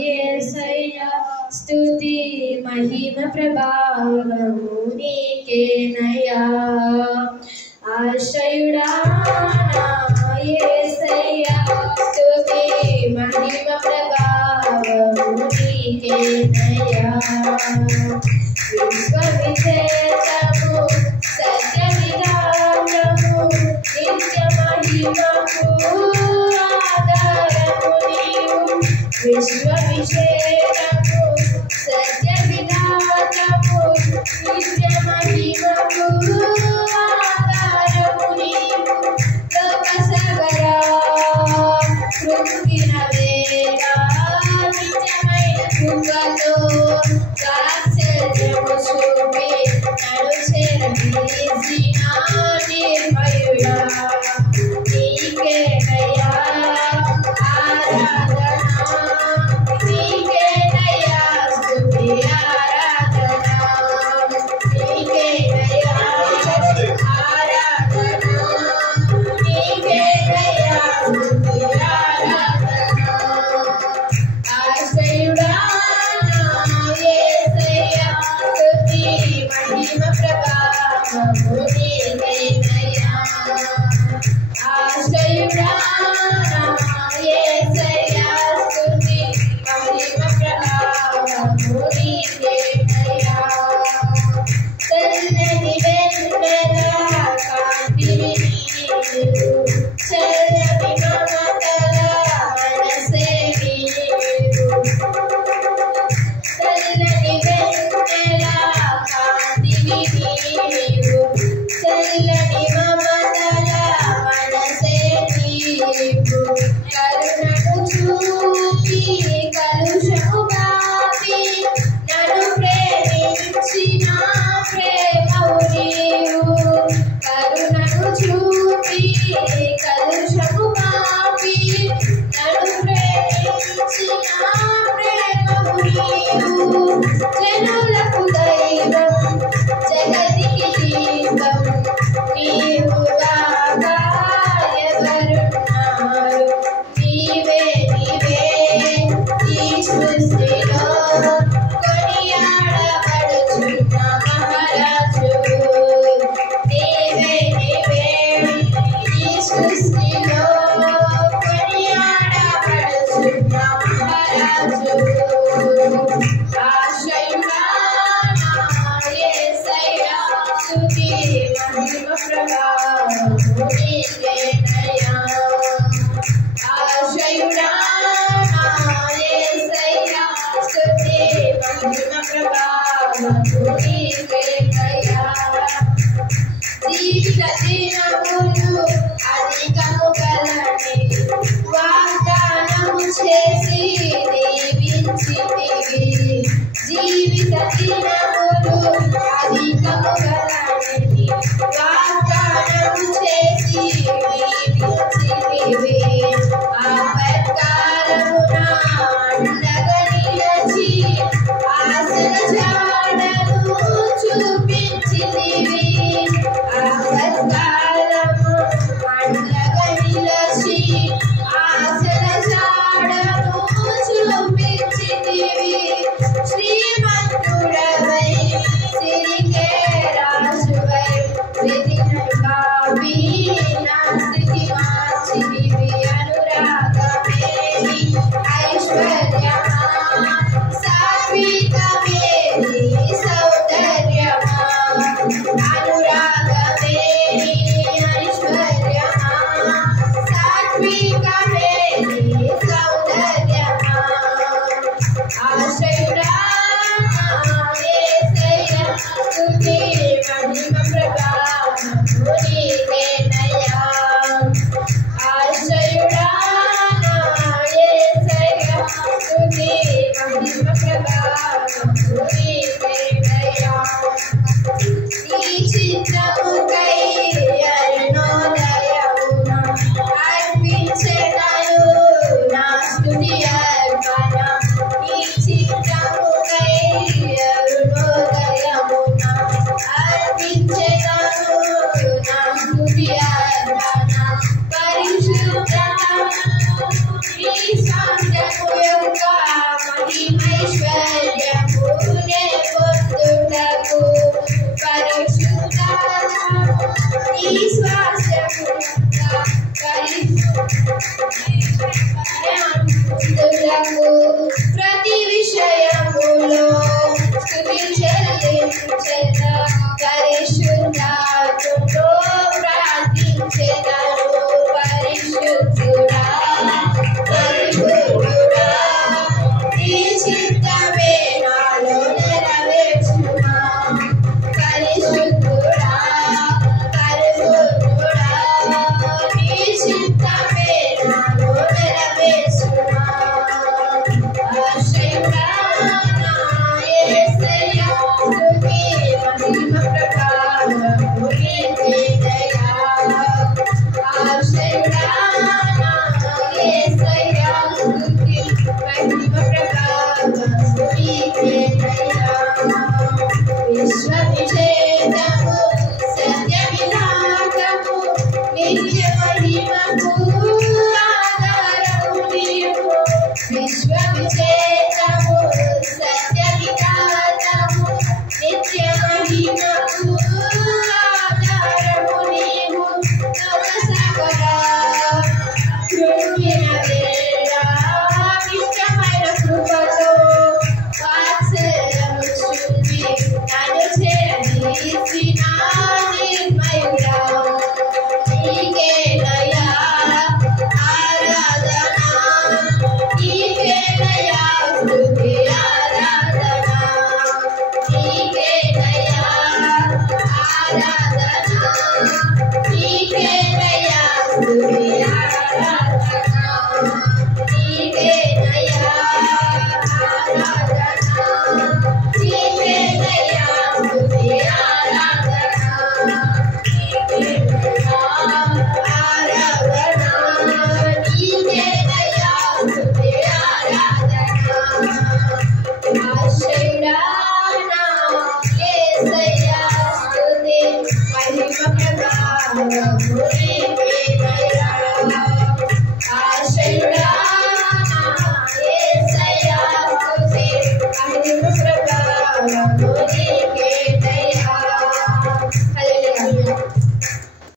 యేసయ్యా స్తుతి మహిమ ప్రభావము నీకేనయ్యా ఆశ్రయుడా నా యేసయ్యా స్తుతి మహిమ ప్రభావము నీకేనయ్యా విశ్వవిజేతము సత్య విధానము నిత్య మహిమకు ఆధారము నీవు విశ్వవిజేతము సత్య విధానము నిత్య మహిమకు ఆధారము నీవు లోక సగరా కృంగిన వేళ నిత్యమైన కృపతో వాత్సల్యము చూపి నడుచెరదీసిన నిర్మయుడా నీకేనయ్యా ఆరాధన నీకేనయ్యా స్తుతి ఆరాధన నీకేనయ్యా ఆరాధన నీకేనయ్యా స్తుతి ఆరాధన ఆశ్రయుడా యేసయ్యా స్తుతి మహిమ ప్రభావము నీకేనయ్యా ఆశ్రయుడా యేసయ్యా స్తుతి మహిమ ప్రభావము నీకేనయ్యా తెల్లని వెన్నెల కాంతివి నీవు చల్లని మమతల మనసే నీవు తెల్లని వెన్నెల కాంతివి నీవు చల్లని మమతల మనసే నీవు కరుణను చూపి కలుషము కాపి నన్ను ప్రేమించిన ప్రేమవు నీవు కరుణను చూపి కలుషము కాపి నన్ను ప్రేమించిన ప్రేమవు నీవు జనులకు దైవం జగతికి దీపం నీవు రాగా ఎవరున్నారు నీవే నీవే ఈ సృష్టిలో కొనియాడబడుచున్న మహారాజు నీవే నీవే ఈ సృష్టిలో కొనియాడబడుచున్న మహారాజు ఆశ్రయుడా యేసయ్యా స్తుతి మహిమ ప్రభావము నీకేనయ్యా ఆశ్రయుడా యేసయ్యా స్తుతి మహిమ ప్రభావము నీకేనయ్యా జీవిత దినములు అధికము గలని వాగ్దానము చేసి దీవించితివి జీవిత దినములు అధికము గలని వాగ్దానము చేసి దీవించితివి ఆపత్కాలమున అండగా నిలచి ఆశల జాడను చూపించితివి ఆపత్కాలము అండగా నిలచి ఆశల జాడను చూపించితివి శ్రీమంతుడవై సిరికే రాజువై విధిని కాపి నా స్థితి మార్చితివి అనురాగమేని ఐశ్వర్యమా సాత్వికమేని సౌందర్యమా అనురాగమేని ఐశ్వర్యమా సాత్వికమేని సౌందర్యమా ఆశ్రయుడా యేసయ్యా స్తుతి మహిమ ప్రభావము నీకేనయ్యా ఆశ్రయుడా యేసయ్యా స్తుతి మహిమ ప్రభావము నీకేనయ్యా నీ చిత్తముకై అరుణోదయమున అర్పించెదను నా స్తుతి